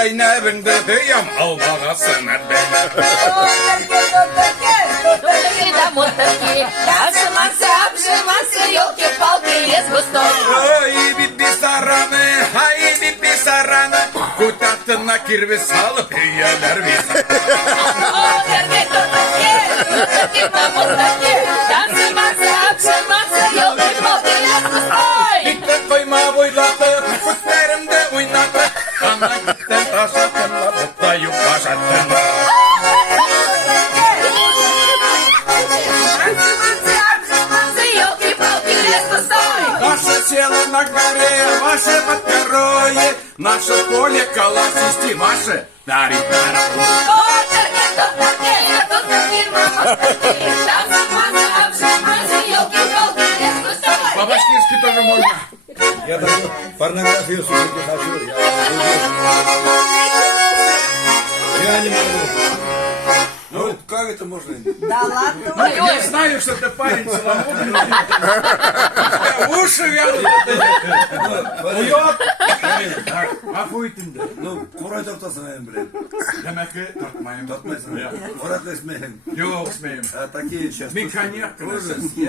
Zeynep'inde diyem almagasını beni. Ай, биби сараны, ай, биби сараны, кутатына кирве салып, еялер везі. Gitten koyma boyladı, kütlerimde oynadı, ana gitten taşatınla, butta yuk taşatınla. Наше тело на горе, ваше под горой, наше поле колосисти, ваше дарит народ. По-башкирски тоже можно. Я даже порнографию слушать не хочу. Я не могу. Ну, как это можно? Да ладно. Я знаю, что ты парень целомудренный. Уши вянут. Uyuyor. Afuytun. Ну, Kur'an tortasına блин. Demek ki tartmayın. Tortmayın. Kur'an etmeyin. Yok, смеем. А такие сейчас. Мы, конечно, Ужас. Я